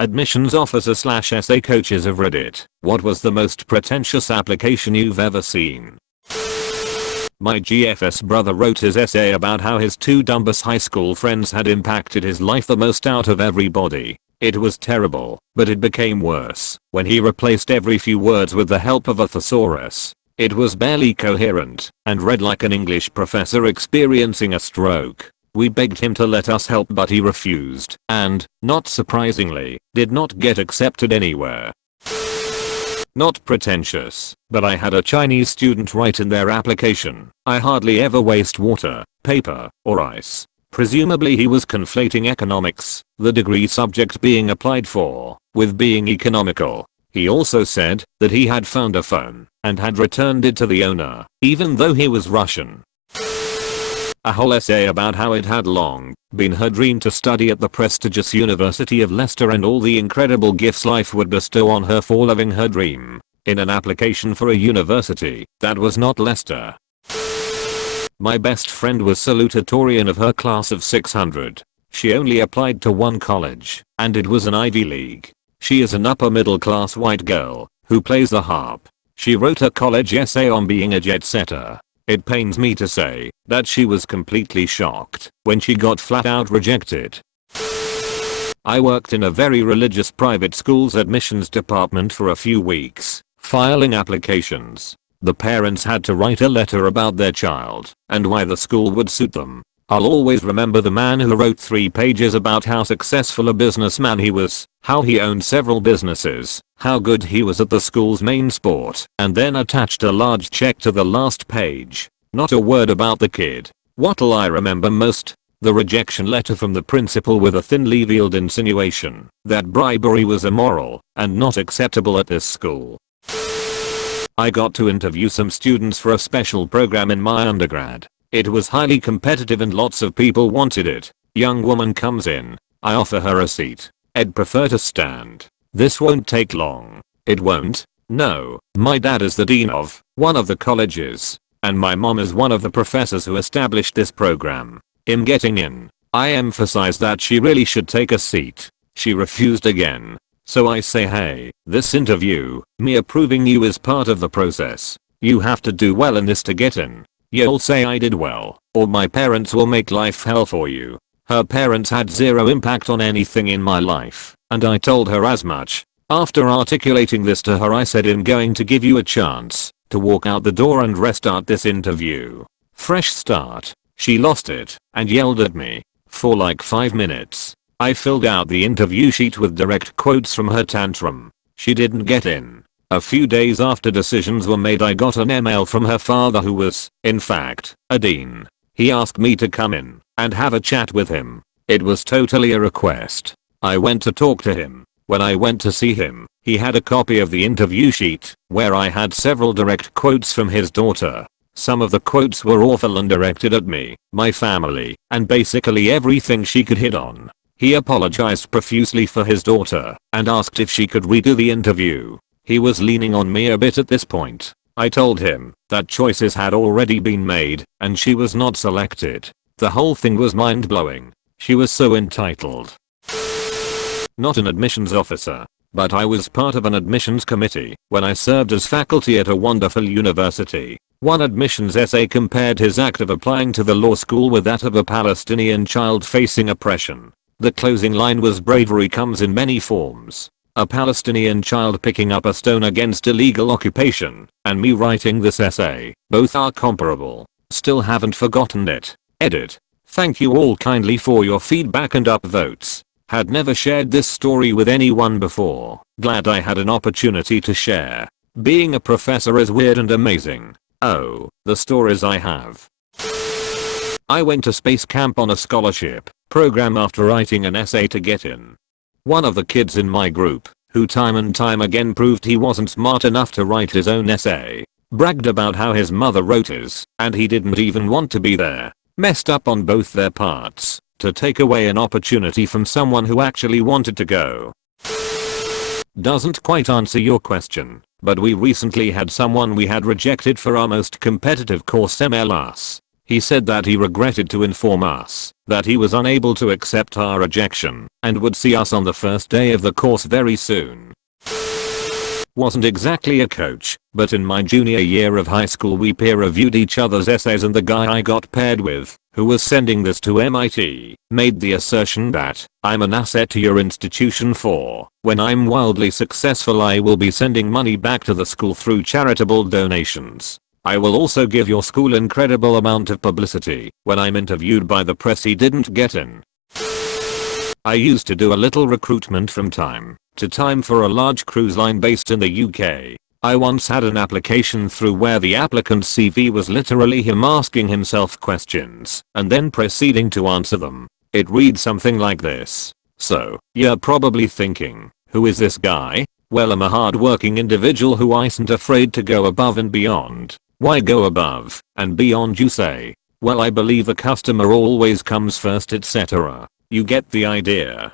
Admissions officer slash essay coaches of Reddit. What was the most pretentious application you've ever seen? My GFS brother wrote his essay about how his two dumbest high school friends had impacted his life the most out of everybody. It was terrible, but it became worse when he replaced every few words with the help of a thesaurus. It was barely coherent and read like an English professor experiencing a stroke. We begged him to let us help, but he refused and, not surprisingly, did not get accepted anywhere. Not pretentious, but I had a Chinese student write in their application, "I hardly ever waste water, paper, or ice." Presumably he was conflating economics, the degree subject being applied for, with being economical. He also said that he had found a phone and had returned it to the owner, even though he was Russian. A whole essay about how it had long been her dream to study at the prestigious University of Leicester and all the incredible gifts life would bestow on her for living her dream, in an application for a university that was not Leicester. My best friend was salutatorian of her class of 600. She only applied to one college, and it was an Ivy League. She is an upper middle class white girl who plays the harp. She wrote her college essay on being a jet setter. It pains me to say that she was completely shocked when she got flat out rejected. I worked in a very religious private school's admissions department for a few weeks, filing applications. The parents had to write a letter about their child and why the school would suit them. I'll always remember the man who wrote 3 pages about how successful a businessman he was, how he owned several businesses, how good he was at the school's main sport, and then attached a large check to the last page. Not a word about the kid. What'll I remember most? The rejection letter from the principal with a thinly veiled insinuation that bribery was immoral and not acceptable at this school. I got to interview some students for a special program in my undergrad. It was highly competitive and lots of people wanted it. Young woman comes in. I offer her a seat. "I'd prefer to stand. This won't take long." "It won't?" "No. My dad is the dean of one of the colleges, and my mom is one of the professors who established this program." In getting in, I emphasized that she really should take a seat. She refused again. So I say, "Hey, this interview, me approving you is part of the process. You have to do well in this to get in. You'll say I did well, or my parents will make life hell for you." Her parents had zero impact on anything in my life, and I told her as much. After articulating this to her, I said, "I'm going to give you a chance to walk out the door and restart this interview. Fresh start." She lost it and yelled at me for like 5 minutes. I filled out the interview sheet with direct quotes from her tantrum. She didn't get in. A few days after decisions were made, I got an email from her father, who was, in fact, a dean. He asked me to come in and have a chat with him. It was totally a request. I went to talk to him. When I went to see him, he had a copy of the interview sheet where I had several direct quotes from his daughter. Some of the quotes were awful and directed at me, my family, and basically everything she could hit on. He apologized profusely for his daughter and asked if she could redo the interview. He was leaning on me a bit at this point. I told him that choices had already been made and she was not selected. The whole thing was mind-blowing. She was so entitled. Not an admissions officer, but I was part of an admissions committee when I served as faculty at a wonderful university. One admissions essay compared his act of applying to the law school with that of a Palestinian child facing oppression. The closing line was, "Bravery comes in many forms." A Palestinian child picking up a stone against illegal occupation, and me writing this essay. Both are comparable. Still haven't forgotten it. Edit. Thank you all kindly for your feedback and upvotes. Had never shared this story with anyone before. Glad I had an opportunity to share. Being a professor is weird and amazing. Oh, the stories I have. I went to space camp on a scholarship program after writing an essay to get in. One of the kids in my group, who time and time again proved he wasn't smart enough to write his own essay, bragged about how his mother wrote his and he didn't even want to be there. Messed up on both their parts to take away an opportunity from someone who actually wanted to go. Doesn't quite answer your question, but we recently had someone we had rejected for our most competitive course MLS. He said that he regretted to inform us that he was unable to accept our rejection and would see us on the first day of the course very soon. Wasn't exactly a coach, but in my junior year of high school we peer reviewed each other's essays, and the guy I got paired with, who was sending this to MIT, made the assertion that I'm an asset to your institution, for when I'm wildly successful I will be sending money back to the school through charitable donations. I will also give your school incredible amount of publicity. When I'm interviewed by the press he didn't get in. I used to do a little recruitment from time to time for a large cruise line based in the UK. I once had an application through where the applicant's CV was literally him asking himself questions and then proceeding to answer them. It reads something like this. So, you're probably thinking, who is this guy? Well, I'm a hard-working individual who isn't afraid to go above and beyond. Why go above and beyond, you say? Well, I believe the customer always comes first, etc. You get the idea.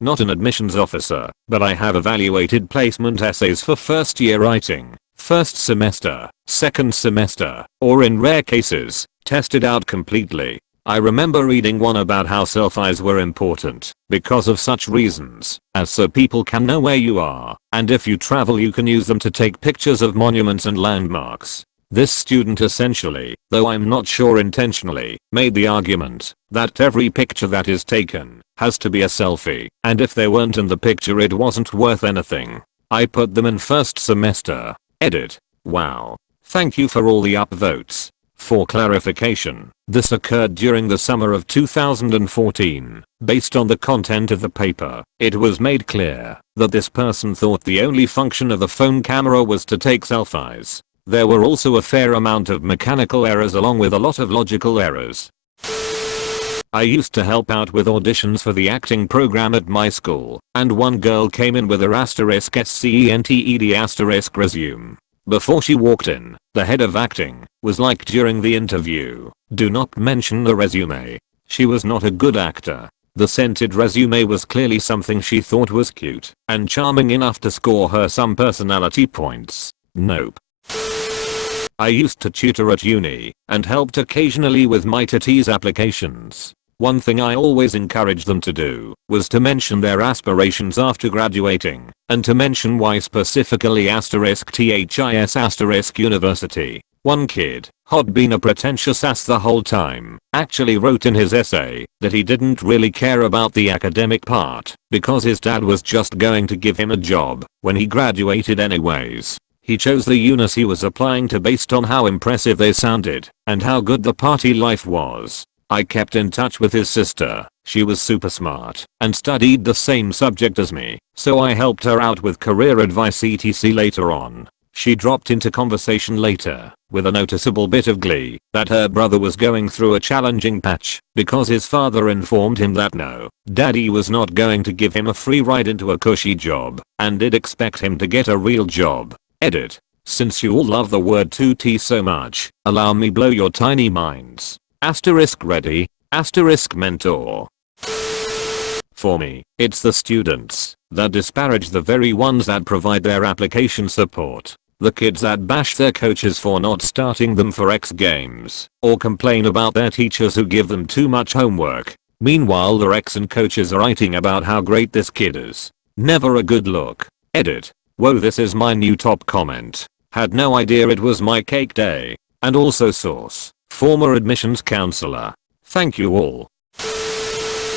Not an admissions officer, but I have evaluated placement essays for first year writing, first semester, second semester, or in rare cases, tested out completely. I remember reading one about how selfies were important because of such reasons as so people can know where you are, and if you travel you can use them to take pictures of monuments and landmarks. This student essentially, though I'm not sure intentionally, made the argument that every picture that is taken has to be a selfie, and if they weren't in the picture it wasn't worth anything. I put them in first semester. Edit. Wow. Thank you for all the upvotes. For clarification, this occurred during the summer of 2014. Based on the content of the paper, it was made clear that this person thought the only function of the phone camera was to take selfies. There were also a fair amount of mechanical errors along with a lot of logical errors. I used to help out with auditions for the acting program at my school, and one girl came in with her *SCENTED* resume. Before she walked in, the head of acting was like during the interview, do not mention the resume. She was not a good actor. The scented resume was clearly something she thought was cute and charming enough to score her some personality points. Nope. I used to tutor at uni and helped occasionally with my TT's applications. One thing I always encouraged them to do was to mention their aspirations after graduating and to mention why specifically *THIS* university. One kid, had been a pretentious ass the whole time, actually wrote in his essay that he didn't really care about the academic part because his dad was just going to give him a job when he graduated anyways. He chose the unis he was applying to based on how impressive they sounded and how good the party life was. I kept in touch with his sister. She was super smart and studied the same subject as me, so I helped her out with career advice etc. Later on, she dropped into conversation later with a noticeable bit of glee that her brother was going through a challenging patch because his father informed him that no, daddy was not going to give him a free ride into a cushy job and did expect him to get a real job. Edit. Since you all love the word 2T so much, allow me blow your tiny minds. Ready. Mentor. For me, it's the students that disparage the very ones that provide their application support. The kids that bash their coaches for not starting them for X Games, or complain about their teachers who give them too much homework. Meanwhile their ex and coaches are writing about how great this kid is. Never a good look. Edit. Whoa, this is my new top comment. Had no idea it was my cake day. And also source, former admissions counselor. Thank you all.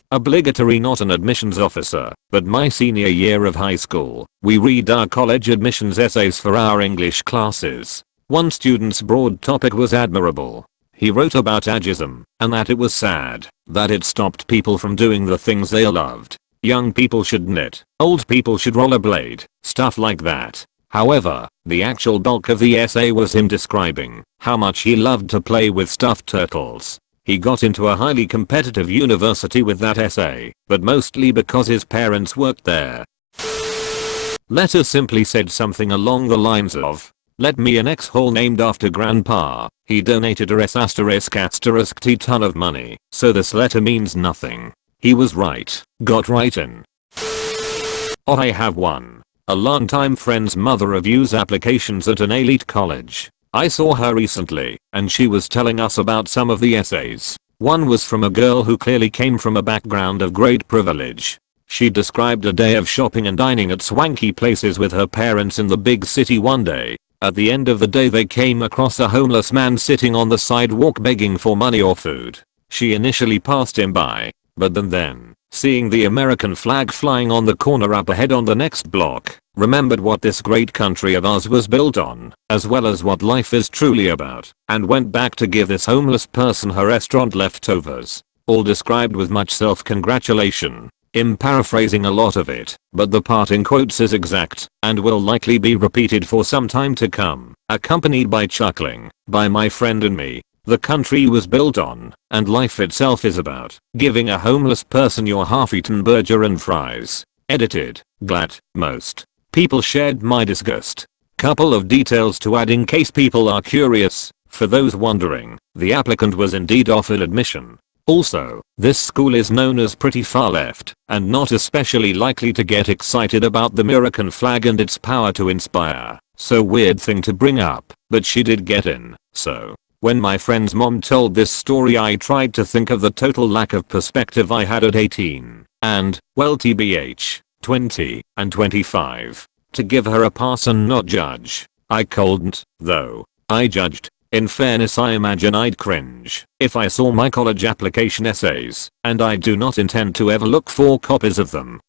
Obligatory, not an admissions officer, but my senior year of high school, we read our college admissions essays for our English classes. One student's broad topic was admirable. He wrote about ageism, and that it was sad that it stopped people from doing the things they loved. Young people should knit, old people should rollerblade, stuff like that. However, the actual bulk of the essay was him describing how much he loved to play with stuffed turtles. He got into a highly competitive university with that essay, but mostly because his parents worked there. Letter simply said something along the lines of, "Let me an X-hole named after grandpa. He donated a ***t ton of money, so this letter means nothing." He was right. Got right in. Oh, I have one. A longtime friend's mother reviews applications at an elite college. I saw her recently, and she was telling us about some of the essays. One was from a girl who clearly came from a background of great privilege. She described a day of shopping and dining at swanky places with her parents in the big city one day. At the end of the day they came across a homeless man sitting on the sidewalk begging for money or food. She initially passed him by, but then, seeing the American flag flying on the corner up ahead on the next block, remembered what this great country of ours was built on, as well as what life is truly about, and went back to give this homeless person her restaurant leftovers. All described with much self-congratulation. I'm paraphrasing a lot of it, but the part in quotes is exact, and will likely be repeated for some time to come, accompanied by chuckling, by my friend and me. The country was built on, and life itself is about, giving a homeless person your half-eaten burger and fries. Edited, glad, most people shared my disgust. Couple of details to add in case people are curious. For those wondering, the applicant was indeed offered admission. Also, this school is known as pretty far left, and not especially likely to get excited about the American flag and its power to inspire. So weird thing to bring up, but she did get in, so. When my friend's mom told this story I tried to think of the total lack of perspective I had at 18, and, well tbh, 20, and 25. To give her a pass and not judge. I couldn't, though. I judged. In fairness I imagine I'd cringe if I saw my college application essays, and I do not intend to ever look for copies of them.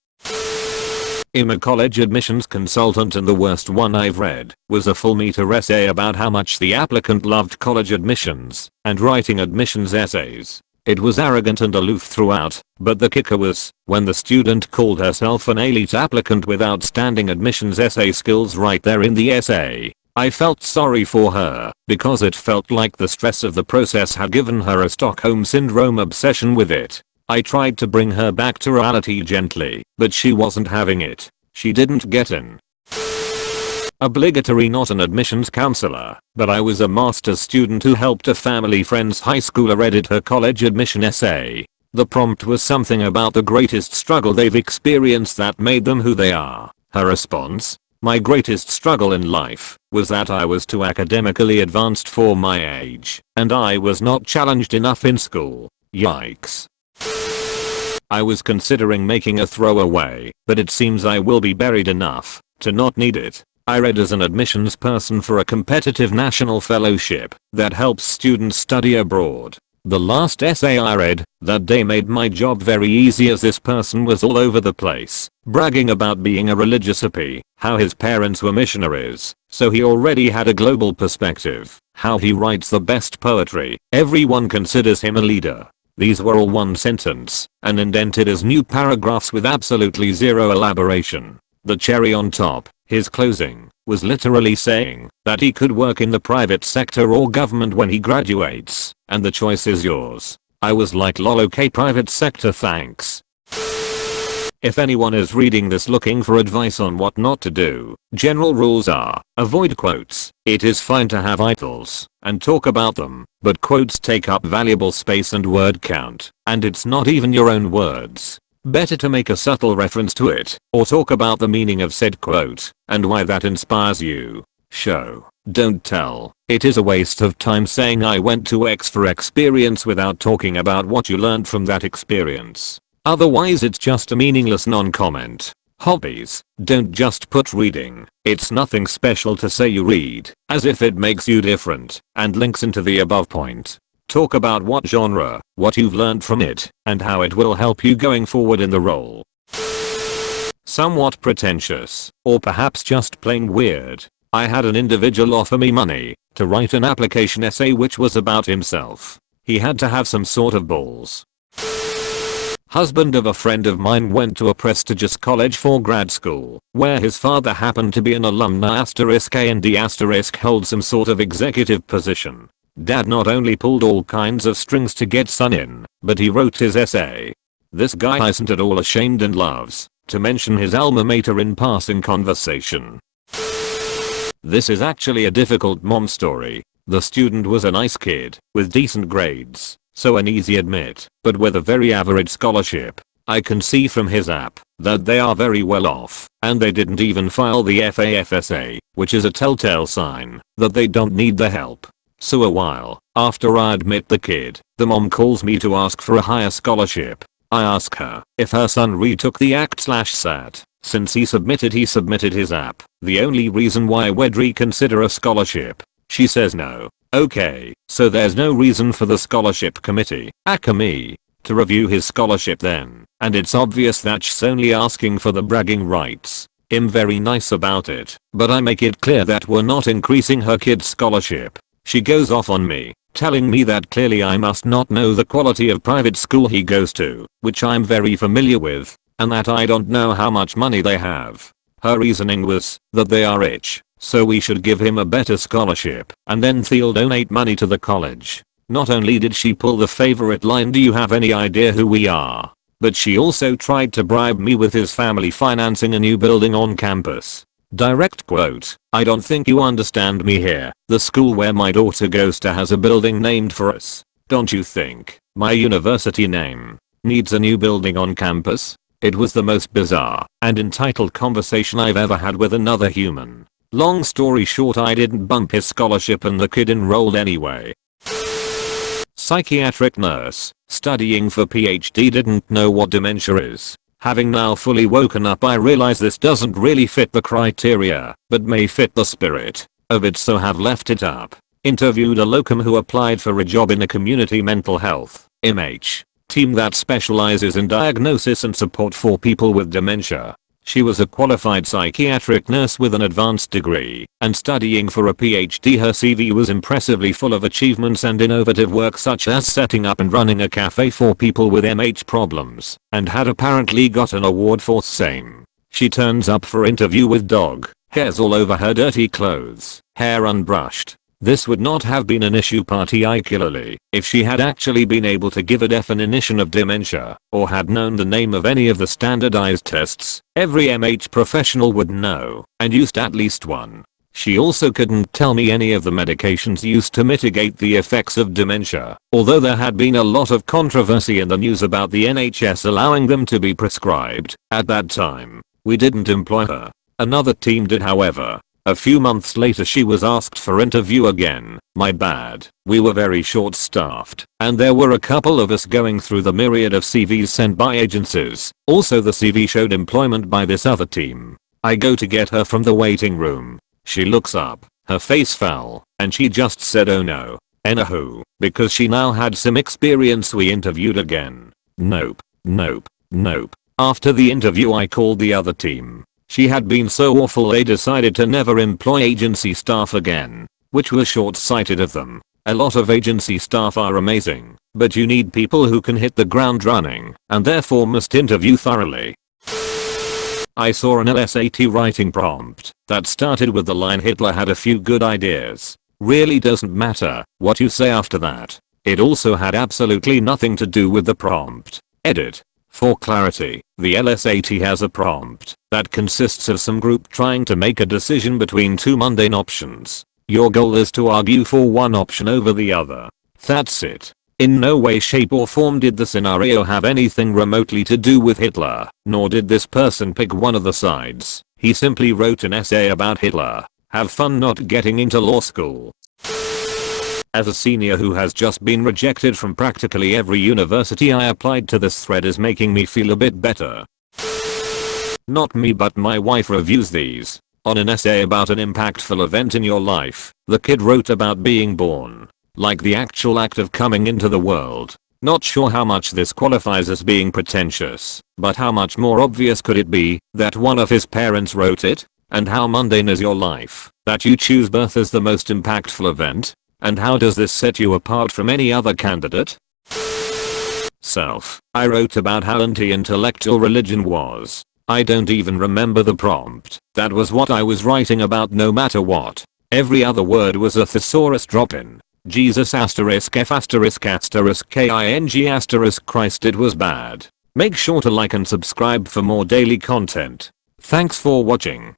I'm a college admissions consultant and the worst one I've read was a full meter essay about how much the applicant loved college admissions and writing admissions essays. It was arrogant and aloof throughout, but the kicker was when the student called herself an elite applicant with outstanding admissions essay skills right there in the essay. I felt sorry for her because it felt like the stress of the process had given her a Stockholm Syndrome obsession with it. I tried to bring her back to reality gently, but she wasn't having it. She didn't get in. Obligatory, not an admissions counselor, but I was a master's student who helped a family friend's high schooler edit her college admission essay. The prompt was something about the greatest struggle they've experienced that made them who they are. Her response? My greatest struggle in life was that I was too academically advanced for my age, and I was not challenged enough in school. Yikes. I was considering making a throwaway, but it seems I will be buried enough to not need it. I read as an admissions person for a competitive national fellowship that helps students study abroad. The last essay I read that day made my job very easy as this person was all over the place, bragging about being a religious hippie, how his parents were missionaries, so he already had a global perspective, how he writes the best poetry, everyone considers him a leader. These were all one sentence, and indented as new paragraphs with absolutely zero elaboration. The cherry on top, his closing, was literally saying that he could work in the private sector or government when he graduates, and the choice is yours. I was like lol, okay, private sector thanks. If anyone is reading this looking for advice on what not to do, general rules are, avoid quotes. It is fine to have idols and talk about them, but quotes take up valuable space and word count, and it's not even your own words. Better to make a subtle reference to it, or talk about the meaning of said quote, and why that inspires you. Show, don't tell. It is a waste of time saying I went to X for experience without talking about what you learned from that experience. Otherwise it's just a meaningless non-comment. Hobbies, don't just put reading. It's nothing special to say you read, as if it makes you different, and links into the above point. Talk about what genre, what you've learned from it, and how it will help you going forward in the role. Somewhat pretentious, or perhaps just plain weird. I had an individual offer me money to write an application essay which was about himself. He had to have some sort of balls. Husband of a friend of mine went to a prestigious college for grad school, where his father happened to be an alumni *A&D* hold some sort of executive position. Dad not only pulled all kinds of strings to get son in, but he wrote his essay. This guy isn't at all ashamed and loves to mention his alma mater in passing conversation. This is actually a difficult mom story. The student was a nice kid with decent grades, so an easy admit, but with a very average scholarship. I can see from his app that they are very well off, and they didn't even file the FAFSA, which is a telltale sign that they don't need the help. So a while after I admit the kid, the mom calls me to ask for a higher scholarship. I ask her if her son retook the ACT/SAT. Since he submitted his app, the only reason why we'd reconsider a scholarship. She says no. Okay, so there's no reason for the scholarship committee, ACAME, to review his scholarship then, and it's obvious that she's only asking for the bragging rights. I'm very nice about it, but I make it clear that we're not increasing her kid's scholarship. She goes off on me, telling me that clearly I must not know the quality of private school he goes to, which I'm very familiar with, and that I don't know how much money they have. Her reasoning was that they are rich, so we should give him a better scholarship, and then they'll donate money to the college. Not only did she pull the favorite line, "Do you have any idea who we are?" but she also tried to bribe me with his family financing a new building on campus. Direct quote, "I don't think you understand me here. The school where my daughter goes to has a building named for us. Don't you think my university name needs a new building on campus?" It was the most bizarre and entitled conversation I've ever had with another human. Long story short, I didn't bump his scholarship and the kid enrolled anyway. Psychiatric nurse studying for PhD didn't know what dementia is. Having now fully woken up, I realize this doesn't really fit the criteria, but may fit the spirit of it, so have left it up. Interviewed a locum who applied for a job in a community mental health (MH) team that specializes in diagnosis and support for people with dementia. She was a qualified psychiatric nurse with an advanced degree, and studying for a PhD. Her CV was impressively full of achievements and innovative work, such as setting up and running a cafe for people with MH problems, and had apparently got an award for same. She turns up for interview with dog hairs all over her dirty clothes, hair unbrushed. This would not have been an issue particularly if she had actually been able to give a definition of dementia, or had known the name of any of the standardized tests every MH professional would know, and used at least one. She also couldn't tell me any of the medications used to mitigate the effects of dementia, although there had been a lot of controversy in the news about the NHS allowing them to be prescribed. At that time, we didn't employ her. Another team did, however. A few months later she was asked for interview again. My bad. We were very short-staffed, and there were a couple of us going through the myriad of CVs sent by agencies. Also, the CV showed employment by this other team. I go to get her from the waiting room. She looks up, her face fell, and she just said, "Oh no." Anywho, because she now had some experience, we interviewed again. Nope, nope, nope. After the interview I called the other team. She had been so awful they decided to never employ agency staff again, which was short-sighted of them. A lot of agency staff are amazing, but you need people who can hit the ground running, and therefore must interview thoroughly. I saw an LSAT writing prompt that started with the line, "Hitler had a few good ideas." Really doesn't matter what you say after that. It also had absolutely nothing to do with the prompt. Edit. For clarity, the LSAT has a prompt that consists of some group trying to make a decision between two mundane options. Your goal is to argue for one option over the other. That's it. In no way, shape or form did the scenario have anything remotely to do with Hitler, nor did this person pick one of the sides. He simply wrote an essay about Hitler. Have fun not getting into law school. As a senior who has just been rejected from practically every university I applied to, this thread is making me feel a bit better. Not me, but my wife reviews these. On an essay about an impactful event in your life, the kid wrote about being born. Like the actual act of coming into the world. Not sure how much this qualifies as being pretentious, but how much more obvious could it be that one of his parents wrote it? And how mundane is your life that you choose birth as the most impactful event? And how does this set you apart from any other candidate? Self. I wrote about how anti-intellectual religion was. I don't even remember the prompt. That was what I was writing about no matter what. Every other word was a thesaurus drop-in. Jesus asterisk F asterisk asterisk KING asterisk Christ. It was bad. Make sure to like and subscribe for more daily content. Thanks for watching.